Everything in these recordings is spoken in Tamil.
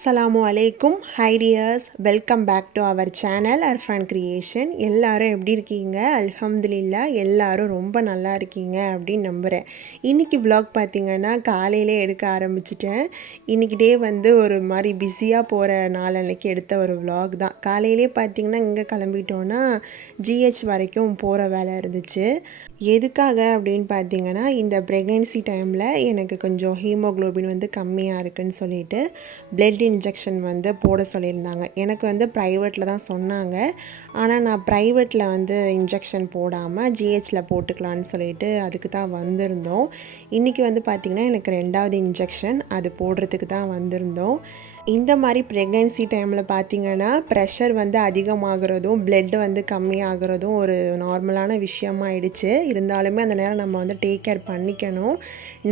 அஸ்ஸலாமு அலைக்கும். Hi dears, welcome back to our channel Arfan creation. எல்லாரும் எப்படி இருக்கீங்க? அல்ஹம்துலில்லா எல்லாரும் ரொம்ப நல்லா இருக்கீங்க அப்படின்னு நம்புகிறேன். இன்றைக்கி vlog பார்த்திங்கன்னா காலையிலே எடுக்க ஆரம்பிச்சிட்டேன். இன்றைக்கி டே வந்து ஒரு மாதிரி பிஸியாக போகிற நாள் அன்னைக்கு எடுத்த ஒரு vlog தான். காலையிலே பார்த்திங்கன்னா இங்கே கிளம்பிட்டோன்னா ஜிஹெச் வரைக்கும் போகிற வேலை இருந்துச்சு. எதுக்காக அப்படின்னு பார்த்திங்கன்னா இந்த ப்ரெக்னென்சி டைமில் எனக்கு கொஞ்சம் ஹீமோக்ளோபின் வந்து கம்மியாக இருக்குதுன்னு சொல்லிட்டு பிளட் இன்ஜெக்ஷன் வந்து போட சொல்லியிருந்தாங்க. எனக்கு வந்து ப்ரைவேட்டில் தான் சொன்னாங்க. ஆனால் நான் ப்ரைவேட்டில் வந்து இன்ஜெக்ஷன் போடாமல் ஜிஹெச்சில் போட்டுக்கலான்னு சொல்லிட்டு அதுக்கு தான் வந்திருந்தோம். இன்றைக்கி வந்து பார்த்திங்கன்னா எனக்கு 2வது இன்ஜெக்ஷன் அது போடுறதுக்கு தான் வந்திருந்தோம். இந்த மாதிரி ப்ரெக்னென்சி டைமில் பார்த்திங்கன்னா ப்ரெஷர் வந்து அதிகமாகிறதும் பிளட் வந்து கம்மியாகிறதும் ஒரு நார்மலான விஷயமாயிடுச்சு. இருந்தாலுமே அந்த நேரம் நம்ம வந்து டேக் கேர் பண்ணிக்கணும்.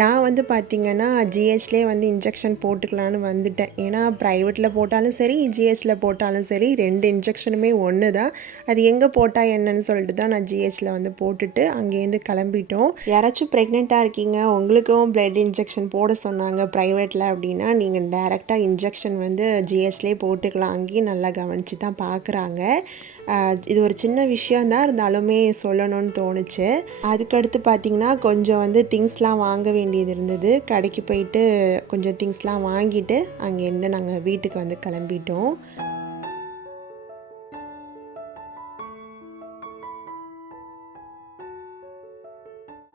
நான் வந்து பார்த்திங்கன்னா ஜிஹெச்லேயே வந்து இன்ஜெக்ஷன் போட்டுக்கலான்னு வந்துட்டேன். ஏன்னா ப்ரைவேட்டில் போட்டாலும் சரி ஜிஹெச்சில் போட்டாலும் சரி 2 இன்ஜெக்ஷனுமே ஒன்று தான். அது எங்கே போட்டால் என்னன்னு சொல்லிட்டு தான் நான் ஜிஹெச்சில் வந்து போட்டுட்டு அங்கேருந்து கிளம்பிட்டோம். யாராச்சும் ப்ரெக்னெண்ட்டாக இருக்கீங்க, உங்களுக்கும் பிளட் இன்ஜெக்ஷன் போட சொன்னாங்க ப்ரைவேட்டில் அப்படின்னா நீங்கள் டேரெக்டாக இன்ஜெக்ஷன் வந்து ஜிஹெச்லேயே போட்டுக்கலாம். அங்கேயும் நல்லா கவனித்து தான் பார்க்குறாங்க. இது ஒரு சின்ன விஷயந்தான், இருந்தாலுமே சொல்லணும்னு தோணுச்சு. அதுக்கடுத்து பார்த்திங்கன்னா கொஞ்சம் வந்து திங்ஸ்லாம் வாங்க வேண்டியது இருந்தது. கடைக்கு போயிட்டு கொஞ்சம் திங்ஸ்லாம் வாங்கிட்டு அங்கேருந்து நாங்கள் வீட்டுக்கு வந்து கிளம்பிட்டோம்.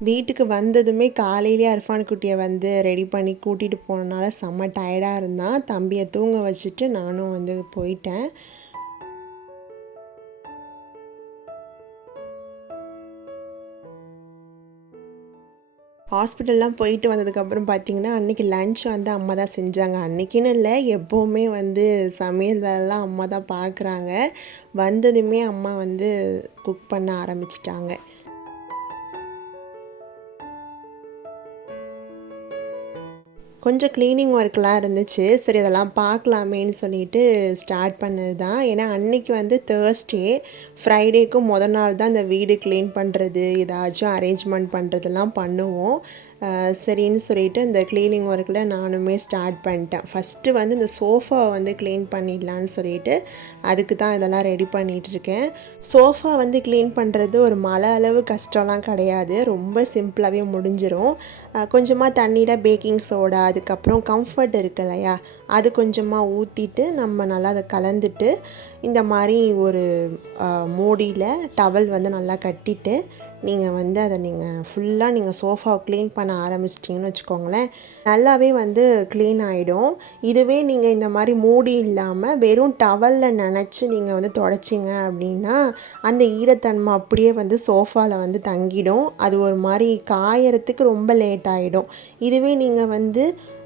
வீட்டுக்கு வந்ததுமே காலையிலே அர்ஃபான் குட்டியை வந்து ரெடி பண்ணி கூட்டிகிட்டு போனனால செம்ம டயர்டாக இருந்தான். தம்பியை தூங்க வச்சுட்டு நானும் வந்து போயிட்டேன். ஹாஸ்பிட்டல்லாம் போயிட்டு வந்ததுக்கப்புறம் பார்த்திங்கன்னா அன்றைக்கி லன்ச் வந்து அம்மா தான் செஞ்சாங்க. அன்றைக்கின்னு இல்லை, எப்போவுமே வந்து சமையல் வேலைலாம் அம்மா தான் பார்க்குறாங்க. வந்ததுமே அம்மா வந்து குக் பண்ண ஆரம்பிச்சிட்டாங்க. கொஞ்சம் க்ளீனிங் ஒர்க்லாம் இருந்துச்சு. சரி அதெல்லாம் பார்க்கலாமேன்னு சொல்லிட்டு ஸ்டார்ட் பண்ணது தான். ஏன்னா அன்றைக்கி வந்து தேர்ஸ்டே, ஃப்ரைடேக்கும் நாள் தான் இந்த வீடு க்ளீன் பண்ணுறது, ஏதாச்சும் அரேஞ்ச்மெண்ட் பண்ணுறதெல்லாம் பண்ணுவோம். சரின்னு சொல்லிட்டு இந்த க்ளீனிங் ஒர்க்கில் நானுமே ஸ்டார்ட் பண்ணிட்டேன். ஃபஸ்ட்டு வந்து இந்த சோஃபாவை வந்து க்ளீன் பண்ணிடலான்னு சொல்லிட்டு அதுக்கு தான் இதெல்லாம் ரெடி பண்ணிகிட்ருக்கேன். சோஃபா வந்து க்ளீன் பண்ணுறது ஒரு மலை அளவு கஷ்டம்லாம் கிடையாது. ரொம்ப சிம்பிளாகவே முடிஞ்சிடும். கொஞ்சமாக தண்ணியில் பேக்கிங் சோடா, அதுக்கப்புறம் கம்ஃபர்ட் இருக்கு இல்லையா, அது கொஞ்சமாக ஊற்றிட்டு நம்ம நல்லா அதை கலந்துட்டு இந்த மாதிரி ஒரு மூடியில் டவல் வந்து நல்லா கட்டிட்டு நீங்கள் வந்து அதை ஃபுல்லாக நீங்கள் சோஃபாவை க்ளீன் பண்ண ஆரம்பிச்சிட்டிங்கன்னு வச்சுக்கோங்களேன், நல்லாவே வந்து க்ளீன் ஆகிடும். இதுவே நீங்கள் இந்த மாதிரி மூடி இல்லாமல் வெறும் டவலில் நனைச்சி நீங்கள் வந்து தொடச்சிங்க அப்படின்னா அந்த ஈரத்தன்மை அப்படியே வந்து சோஃபாவில் வந்து தங்கிடும். அது ஒரு மாதிரி காயறதுக்கு ரொம்ப லேட் ஆகிடும். இதுவே நீங்கள் வந்து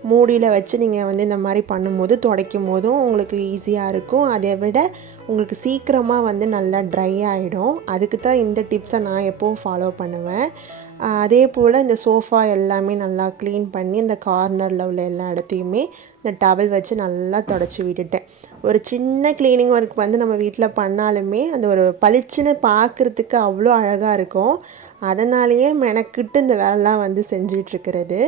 மூடியில் வச்சு நீங்கள் வந்து இந்த மாதிரி பண்ணும்போது துடைக்கும் போதும் உங்களுக்கு ஈஸியாக இருக்கும். அதை விட உங்களுக்கு சீக்கிரமாக வந்து நல்லா ட்ரை ஆகிடும். அதுக்கு தான் இந்த டிப்ஸை நான் எப்போவும் ஃபாலோ பண்ணுவேன். அதே போல் இந்த சோஃபா எல்லாமே நல்லா க்ளீன் பண்ணி இந்த கார்னரில் உள்ள எல்லா இடத்தையுமே இந்த டவல் வச்சு நல்லா தொடச்சி விட்டுட்டேன். ஒரு சின்ன க்ளீனிங் ஒர்க் வந்து நம்ம வீட்டில் பண்ணாலுமே அந்த ஒரு பளிச்சுன்னு பார்க்குறதுக்கு அவ்வளோ அழகாக இருக்கும். அதனாலேயே மெனக்கிட்டு இந்த வேலைலாம் வந்து செஞ்சிட்ருக்கிறது.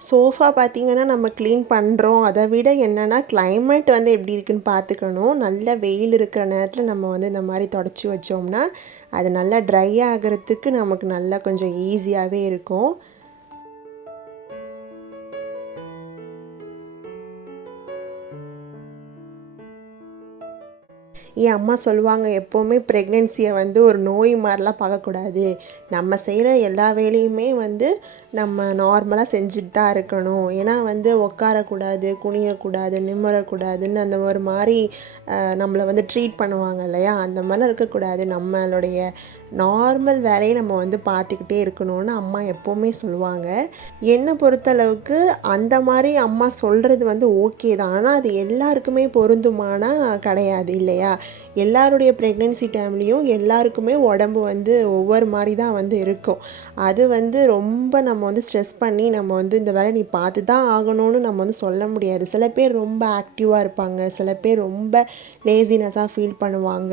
சோஃபா பார்த்திங்கன்னா நம்ம க்ளீன் பண்ணுறோம். அதை விட என்னென்னா கிளைமேட் வந்து எப்படி இருக்குன்னு பார்த்துக்கணும். நல்ல வெயில் இருக்கிற நேரத்தில் நம்ம வந்து இந்த மாதிரி தொடச்சி வச்சோம்னா அது நல்லா ட்ரை ஆகிறதுக்கு நமக்கு நல்லா கொஞ்சம் ஈஸியாகவே இருக்கும். என் அம்மா சொல்லுவாங்க, எப்போவுமே ப்ரெக்னென்சியை வந்து ஒரு நோய் மாதிரிலாம் பார்க்கக்கூடாது. நம்ம செய்கிற எல்லா வேலையுமே வந்து நம்ம நார்மலாக செஞ்சுட்டு தான் இருக்கணும். ஏன்னா வந்து உட்காரக்கூடாது, குனியக்கூடாது, நிமிரக்கூடாதுன்னு அந்த ஒரு மாதிரி நம்மளை வந்து ட்ரீட் பண்ணுவாங்க இல்லையா, அந்த மாதிரிலாம் இருக்கக்கூடாது. நம்மளுடைய நார்மல் வேலையை நம்ம வந்து பார்த்துக்கிட்டே இருக்கணும்னு அம்மா எப்போவுமே சொல்லுவாங்க. என்னை பொறுத்தளவுக்கு அந்த மாதிரி அம்மா சொல்கிறது வந்து ஓகே தான். ஆனால் அது எல்லாருக்குமே பொருந்துமானா கிடையாது இல்லையா. எல்லாருடைய ப்ரெக்னென்சி டைம்லேயும் எல்லாருக்குமே உடம்பு வந்து ஒவ்வொரு மாதிரி தான் வந்து இருக்கும். அது வந்து ரொம்ப நம்ம நம்ம வந்து ஸ்ட்ரெஸ் பண்ணி நம்ம வந்து இந்த வேலையை நீ பார்த்து தான் ஆகணும்னு நம்ம வந்து சொல்ல முடியாது. சில பேர் ரொம்ப ஆக்டிவாக இருப்பாங்க, சில பேர் ரொம்ப லேசினஸாக ஃபீல் பண்ணுவாங்க,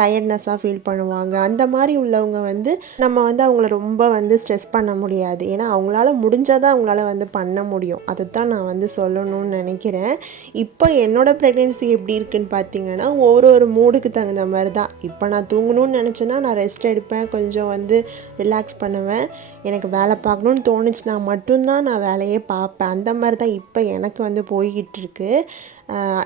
டயர்ட்னஸாக ஃபீல் பண்ணுவாங்க. அந்த மாதிரி உள்ளவங்க வந்து நம்ம வந்து அவங்கள ரொம்ப வந்து ஸ்ட்ரெஸ் பண்ண முடியாது. ஏன்னா அவங்களால முடிஞ்சால் தான் அவங்களால வந்து பண்ண முடியும். அதை தான் நான் வந்து சொல்லணும்னு நினைக்கிறேன். இப்போ என்னோடய ப்ரெக்னென்சி எப்படி இருக்குன்னு பார்த்தீங்கன்னா, ஒரு மூடுக்கு தகுந்த மாதிரி தான். இப்போ நான் தூங்கணும்னு நினச்சேன்னா நான் ரெஸ்ட் எடுப்பேன், கொஞ்சம் வந்து ரிலாக்ஸ் பண்ணுவேன். எனக்கு வேலை பார்க்கணுன்னு தோணுச்சுன்னா மட்டும்தான் நான் வேலையே பார்ப்பேன். அந்த மாதிரி தான் இப்போ எனக்கு வந்து போய்கிட்டு இருக்கு.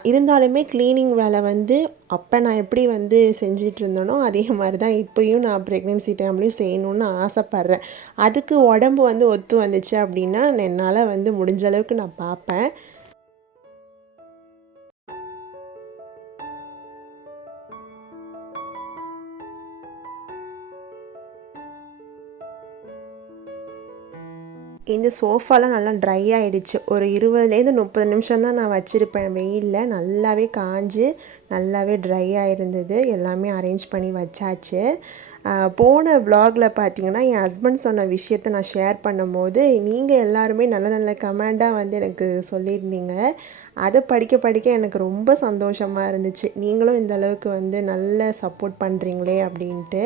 இருந்தாலுமே க்ளீனிங் வேலை வந்து அப்போ நான் எப்படி வந்து செஞ்சிட்டு இருந்தேனோ அதே மாதிரி தான் இப்போயும் நான் ப்ரெக்னென்சி டைம்லேயும் செய்யணுன்னு ஆசைப்பட்றேன். அதுக்கு உடம்பு வந்து ஒத்து வந்துச்சு அப்படின்னா என்னால் வந்து முடிஞ்ச அளவுக்கு நான் பார்ப்பேன். இந்த சோஃபாலாம் நல்லா ட்ரை ஆகிடுச்சு. ஒரு 20லேருந்து 30 நிமிஷம் தான் நான் வச்சுருப்பேன் வெயிலில். நல்லாவே காஞ்சு நல்லாவே ட்ரை ஆகிருந்தது. எல்லாமே அரேஞ்ச் பண்ணி வச்சாச்சு. போன வ்ளாகில் பார்த்தீங்கன்னா என் ஹஸ்பண்ட் சொன்ன விஷயத்த நான் ஷேர் பண்ணும்போது நீங்கள் எல்லாருமே நல்ல நல்ல கமெண்டாக வந்து எனக்கு சொல்லியிருந்தீங்க. அதை படிக்க படிக்க எனக்கு ரொம்ப சந்தோஷமாக இருந்துச்சு. நீங்களும் இந்த அளவுக்கு வந்து நல்ல சப்போர்ட் பண்ணுறீங்களே அப்படின்ட்டு.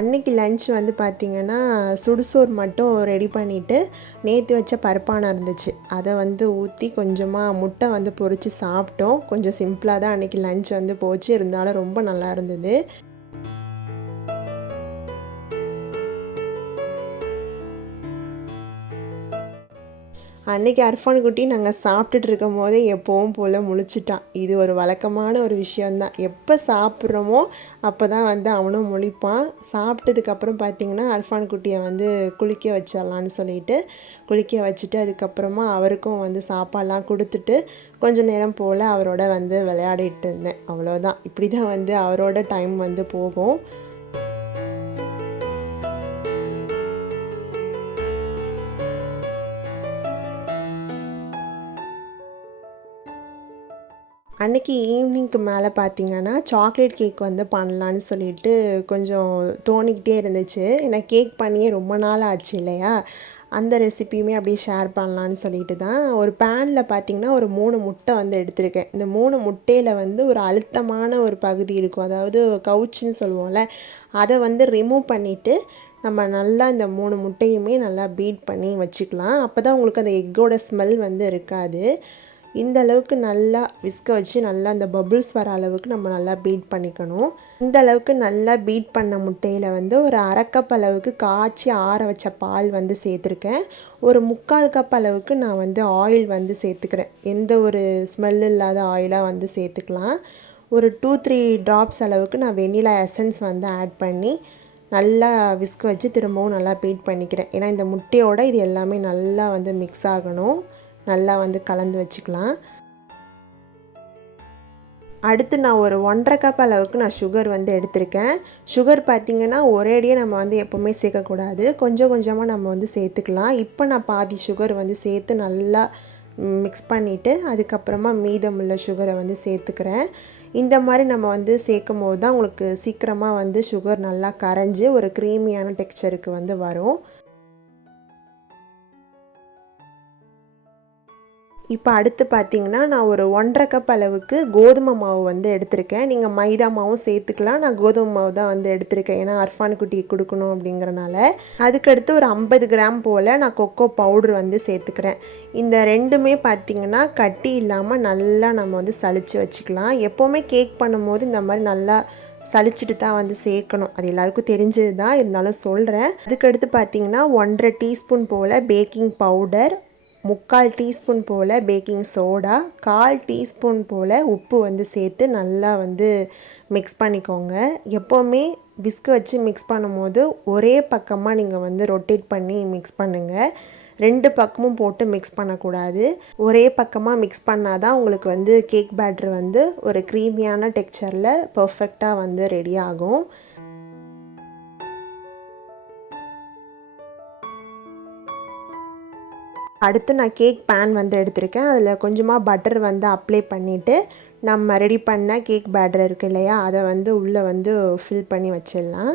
அன்னைக்கு லன்ச் வந்து பார்த்திங்கன்னா சுடுசோறு மட்டும் ரெடி பண்ணிவிட்டு நேற்று வச்ச பருப்பானை இருந்துச்சு, அதை வந்து ஊற்றி கொஞ்சமாக முட்டை வந்து பொரித்து சாப்பிட்டோம். கொஞ்சம் சிம்பிளாக தான் அன்றைக்கி லன்ச் வந்து போச்சு, இருந்தாலும் ரொம்ப நல்லா இருந்தது. அன்றைக்கி அர்ஃபான் குட்டி நாங்கள் சாப்பிட்டுட்டு இருக்கும் போதே எப்போவும் போல் முழிச்சிட்டான். இது ஒரு வழக்கமான ஒரு விஷயந்தான். எப்போ சாப்பிட்றோமோ அப்போ தான் வந்து அவனும் முழிப்பான். சாப்பிட்டதுக்கப்புறம் பார்த்திங்கன்னா அர்ஃபான் குட்டியை வந்து குளிக்க வச்சிடலான்னு சொல்லிட்டு குளிக்க வச்சுட்டு அதுக்கப்புறமா அவருக்கும் வந்து சாப்பாடெலாம் கொடுத்துட்டு கொஞ்சம் நேரம் போல் அவரோட வந்து விளையாடிட்டு இருந்தேன். அவ்வளோதான். இப்படி தான் வந்து அவரோட டைம் வந்து போகும். அன்றைக்கி ஈவினிங்க்கு மேலே பார்த்திங்கன்னா சாக்லேட் கேக் வந்து பண்ணலான்னு சொல்லிட்டு கொஞ்சம் தோணிக்கிட்டே இருந்துச்சு. ஏன்னா கேக் பண்ணியே ரொம்ப நாள் ஆச்சு இல்லையா? அந்த ரெசிப்பியுமே அப்படியே ஷேர் பண்ணலான்னு சொல்லிட்டு தான் ஒரு பேனில் பார்த்திங்கன்னா ஒரு 3 முட்டை வந்து எடுத்திருக்கேன். இந்த 3 முட்டையில் வந்து ஒரு அழுத்தமான ஒரு பகுதி இருக்கும், அதாவது கவுச்சுன்னு சொல்லுவோம்ல, அதை வந்து ரிமூவ் பண்ணிவிட்டு நம்ம நல்லா இந்த 3 முட்டையுமே நல்லா பீட் பண்ணி வச்சுக்கலாம். அப்போ தான் உங்களுக்கு அந்த எக்கோட ஸ்மெல் வந்து இருக்காது. இந்த அளவுக்கு நல்லா விஸ்க வச்சு நல்லா அந்த பபுள்ஸ் வர அளவுக்கு நம்ம நல்லா பீட் பண்ணிக்கணும். இந்த அளவுக்கு நல்லா பீட் பண்ண முட்டையில் வந்து ஒரு 1/2 கப் அளவுக்கு காய்ச்சி ஆற வச்ச பால் வந்து சேர்த்துருக்கேன். ஒரு 3/4 கப் அளவுக்கு நான் வந்து ஆயில் வந்து சேர்த்துக்கிறேன். எந்த ஒரு ஸ்மெல் இல்லாத ஆயிலாக வந்து சேர்த்துக்கலாம். ஒரு 2-3 ட்ராப்ஸ் அளவுக்கு நான் வெண்ணிலா எசன்ஸ் வந்து ஆட் பண்ணி நல்லா விஸ்க வச்சு திரும்பவும் நல்லா பீட் பண்ணிக்கிறேன். ஏன்னா இந்த முட்டையோட இது எல்லாமே நல்லா வந்து மிக்ஸ் ஆகணும். நல்லா வந்து கலந்து வச்சுக்கலாம். அடுத்து நான் ஒரு 1/2 கப் அளவுக்கு நான் சுகர் வந்து எடுத்திருக்கேன். சுகர் பார்த்திங்கன்னா ஒரேடியாக நம்ம வந்து எப்போவுமே சேர்க்கக்கூடாது, கொஞ்சம் கொஞ்சமாக நம்ம வந்து சேர்த்துக்கலாம். இப்போ நான் பாதி சுகர் வந்து சேர்த்து நல்லா மிக்ஸ் பண்ணிவிட்டு அதுக்கப்புறமா மீதமுள்ள சுகரை வந்து சேர்த்துக்கிறேன். இந்த மாதிரி நம்ம வந்து சேர்க்கும் போது தான் உங்களுக்கு சீக்கிரமாக வந்து சுகர் நல்லா கரைஞ்சி ஒரு க்ரீமியான டெக்ஸ்சருக்கு வந்து வரும். இப்போ அடுத்து பார்த்திங்கன்னா நான் ஒரு 1/2 கப் அளவுக்கு கோதுமை மாவு வந்து எடுத்திருக்கேன். நீங்கள் மைதா மாவும் சேர்த்துக்கலாம். நான் கோதுமை மாவு தான் வந்து எடுத்திருக்கேன், ஏன்னா அர்ஃபான் குட்டிக்கு கொடுக்கணும் அப்படிங்கிறனால. அதுக்கடுத்து ஒரு 50 கிராம் போல் நான் கொக்கோ பவுட்ரு வந்து சேர்த்துக்கிறேன். இந்த ரெண்டுமே பார்த்திங்கன்னா கட்டி இல்லாமல் நல்லா நம்ம வந்து சலிச்சு வச்சுக்கலாம். எப்போவுமே கேக் பண்ணும்போது இந்த மாதிரி நல்லா சலிச்சுட்டு தான் வந்து சேர்க்கணும். அது எல்லாருக்கும் தெரிஞ்சது தான், இருந்தாலும் சொல்கிறேன். அதுக்கடுத்து பார்த்திங்கன்னா 1/2 டீஸ்பூன் போல் பேக்கிங் பவுடர், 3/4 டீஸ்பூன் போல் பேக்கிங் சோடா, 1/4 டீஸ்பூன் போல் உப்பு வந்து சேர்த்து நல்லா வந்து மிக்ஸ் பண்ணிக்கோங்க. எப்போவுமே விஸ்க் வச்சு மிக்ஸ் பண்ணும்போது ஒரே பக்கமாக நீங்கள் வந்து ரொட்டேட் பண்ணி மிக்ஸ் பண்ணுங்கள். 2 பக்கமும் போட்டு மிக்ஸ் பண்ணக்கூடாது. ஒரே பக்கமாக மிக்ஸ் பண்ணால் தான் உங்களுக்கு வந்து கேக் பேட்டர் வந்து ஒரு க்ரீமியான டெக்ஸ்சரில் பர்ஃபெக்டாக வந்து ரெடி ஆகும். அடுத்து நான் கேக் பேன் வந்து எடுத்திருக்கேன். அதில் கொஞ்சமாக பட்டர் வந்து அப்ளை பண்ணிவிட்டு நம்ம ரெடி பண்ண கேக் பேட்டர் இருக்குது இல்லையா, அதை வந்து உள்ளே வந்து ஃபில் பண்ணி வச்சிடலாம்.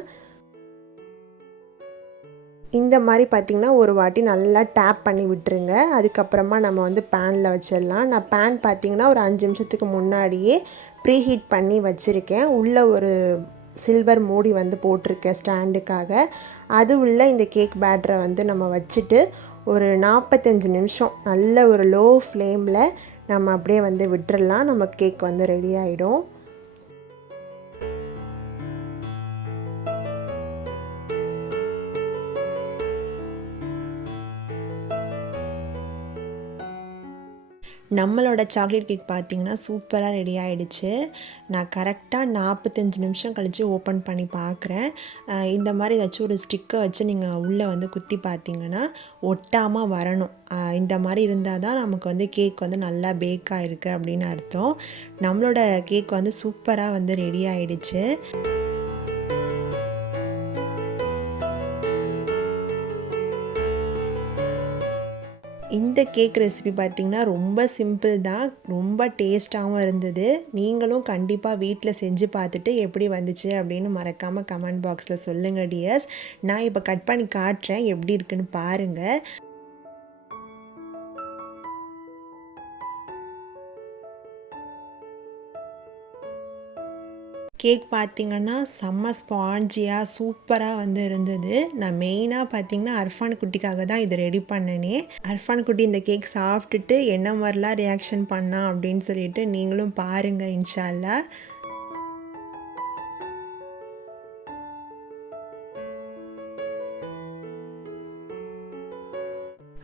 இந்த மாதிரி பார்த்திங்கன்னா ஒரு வாட்டி நல்லா டேப் பண்ணி விட்டுருங்க. அதுக்கப்புறமா நம்ம வந்து பேனில் வச்சிடலாம். நான் பேன் பார்த்திங்கன்னா ஒரு 5 நிமிஷத்துக்கு முன்னாடியே ப்ரீஹீட் பண்ணி வச்சுருக்கேன். உள்ளே ஒரு சில்வர் மூடி வந்து போட்டிருக்கேன் ஸ்டாண்டுக்காக. அது உள்ள இந்த கேக் பேட்டரை வந்து நம்ம வச்சுட்டு ஒரு 45 நிமிஷம் நல்ல ஒரு லோ ஃப்ளேமில் நம்ம அப்படியே வந்து விட்டுறலாம். நம்ம கேக் வந்து ரெடி ஆகிடும். நம்மளோட சாக்லேட் கேக் பார்த்திங்கன்னா சூப்பராக ரெடி ஆகிடுச்சு. நான் கரெக்டாக 45 நிமிஷம் கழித்து ஓப்பன் பண்ணி பார்க்குறேன். இந்த மாதிரி ஏதாச்சும் ஒரு ஸ்டிக்கை வச்சு நீங்கள் உள்ளே வந்து குத்தி பார்த்தீங்கன்னா ஒட்டாமல் வரணும். இந்த மாதிரி இருந்தால் தான் நமக்கு வந்து கேக் வந்து நல்லா பேக் ஆகிருக்கு அப்படின்னு அர்த்தம். நம்மளோட கேக் வந்து சூப்பராக வந்து ரெடி ஆகிடுச்சு. இந்த கேக் ரெசிபி பார்த்திங்கன்னா ரொம்ப சிம்பிள் தான், ரொம்ப டேஸ்ட்டாகவும் இருந்தது. நீங்களும் கண்டிப்பாக வீட்டில் செஞ்சு பார்த்துட்டு எப்படி வந்துச்சு அப்படின்னு மறக்காமல் கமெண்ட் பாக்ஸில் சொல்லுங்கள் டியர்ஸ். நான் இப்போ கட் பண்ணி காட்டுறேன், எப்படி இருக்குன்னு பாருங்கள். கேக் பார்த்திங்கன்னா செம்ம ஸ்பாஞ்சியாக சூப்பராக வந்து இருந்தது. நான் மெயினாக பார்த்திங்கன்னா அர்ஃபான் குட்டிக்காக தான் இது ரெடி பண்ணனே. அர்ஃபான் குட்டி இந்த கேக் சாப்பிட்டுட்டு என்ன மாதிரிலாம் ரியாக்ஷன் பண்ணான் அப்படின்னு சொல்லிட்டு நீங்களும் பாருங்கள் இன்ஷா அல்லாஹ்.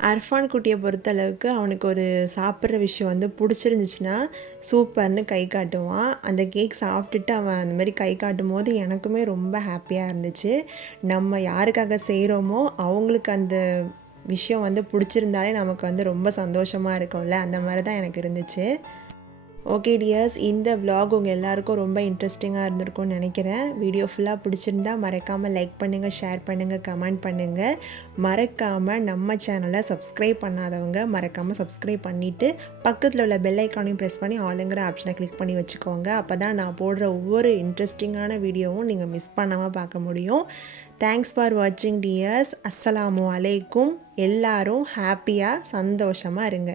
அர்ஃபான் குட்டியை பொறுத்தளவுக்கு அவனுக்கு ஒரு சாப்பிட்ற விஷயம் வந்து பிடிச்சிருந்துச்சுன்னா சூப்பர்னு கை காட்டுவான். அந்த கேக் சாப்பிட்டுட்டு அவன் அந்த மாதிரி கை காட்டும் போது எனக்குமே ரொம்ப ஹாப்பியாக இருந்துச்சு. நம்ம யாருக்காக செய்கிறோமோ அவங்களுக்கு அந்த விஷயம் வந்து பிடிச்சிருந்தாலே நமக்கு வந்து ரொம்ப சந்தோஷமாக இருக்கும்ல, அந்த மாதிரி தான் எனக்கு இருந்துச்சு. ஓகே டியர்ஸ், இந்த விலாக் உங்கள் எல்லாருக்கும் ரொம்ப இன்ட்ரெஸ்டிங்காக இருந்திருக்கும்னு நினைக்கிறேன். வீடியோ ஃபுல்லாக பிடிச்சிருந்தா மறக்காமல் லைக் பண்ணுங்கள், ஷேர் பண்ணுங்கள், கமெண்ட் பண்ணுங்கள். மறக்காமல் நம்ம சேனலை சப்ஸ்கிரைப் பண்ணாதவங்க மறக்காமல் சப்ஸ்கிரைப் பண்ணிவிட்டு பக்கத்தில் உள்ள பெல் ஐக்கானையும் ப்ரெஸ் பண்ணி ஆளுங்கிற ஆப்ஷனை கிளிக் பண்ணி வச்சுக்கோங்க. அப்போ தான் நான் போடுற ஒவ்வொரு இன்ட்ரெஸ்டிங்கான வீடியோவும் நீங்கள் மிஸ் பண்ணாமல் பார்க்க முடியும். தேங்க்ஸ் ஃபார் வாட்சிங் டியர்ஸ். அஸ்ஸலாமு அலைக்கும். எல்லாரும் ஹாப்பியாக சந்தோஷமாக இருங்க.